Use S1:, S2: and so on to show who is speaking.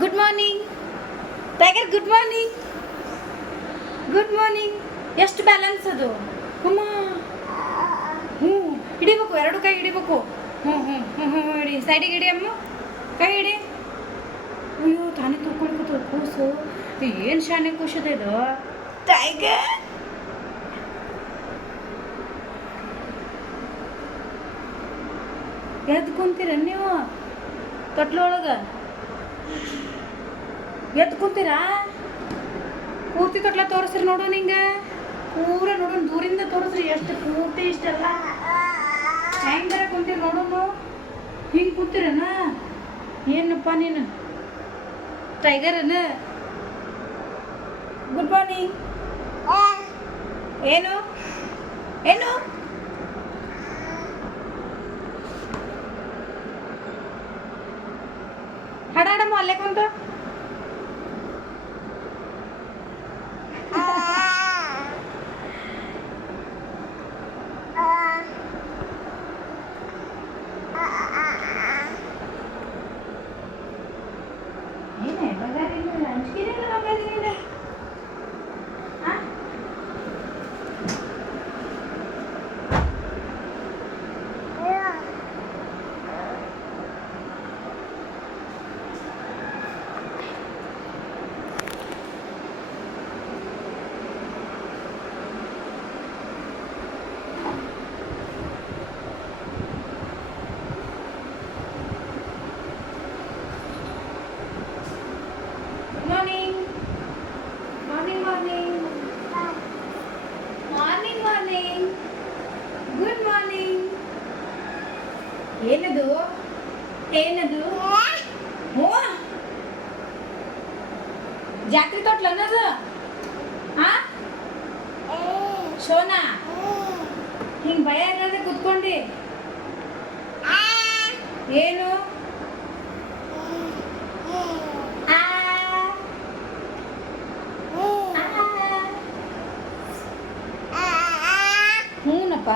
S1: Good morning tiger good morning good morning ಎಷ್ಟು balance ಅದು? ಅಮ್ಮ. ಹ್ಞೂ ಹಿಡಿಬೇಕು ಎರಡು ಕೈ ಹಿಡಿಬೇಕು. ಹ್ಞೂ ಹ್ಞೂ ಹ್ಞೂ ಹ್ಞೂ ಹಿಡಿ. ಸೈಡಿಗೆ ಹಿಡಿ ಅಮ್ಮ. ಕೈ ಹಿಡಿ. ಅಯ್ಯೋ ತಾನೇ ತಗೊಳ್ಬೇಕು ಕೂಸು. ಏನು ಶಾನೆ ಕೂಸದ ಇದು? ಟೈಗರ್ ಎದ್ದು ಕುಂತೀರ ನೀವು? ತೊಟ್ಲೊಳಗೆ ಎದ್ದು ಕೂತೀರಾ? ಕೂತಿ ತೊಟ್ಲ ತೋರಿಸ್ರಿ ನೋಡು ನಿಂಗೆ. ಪೂರ ನೋಡೋಣ ದೂರಿಂದ ತೋರಿಸ್ರಿ ಎಷ್ಟು ಕೂತಿ ಇಷ್ಟೆಲ್ಲ. ಹೆಂಗ್ ಕುಂತೀರಿ ನೋಡೋಣ ಹಿಂಗೆ ಕೂತಿರನ? ಏನಪ್ಪ ನೀನು? ಟೈಗರನ? Good morning. ಏನು? ಏನು? ಹಾಡಾಡಮ್ಮ ಅಲ್ಲೇ ಕುಂತು ಏನೇ ಬಗಾರಿನ ಅಂಜಿಕೆನೇ ಬಗಾರಿನ ಏನದು ಏನದು ಹ್ಞೂ ಜಾತ್ರೆ ತೊಟ್ಲ ಅನ್ನೋದು ಹಾ ಶೋನಾ ಹಿಂಗ್ ಭಯ ಇಲ್ಲದೆ ಕುತ್ಕೊಂಡಿ ಏನು ಆ ಹ್ಞೂನಪ್ಪ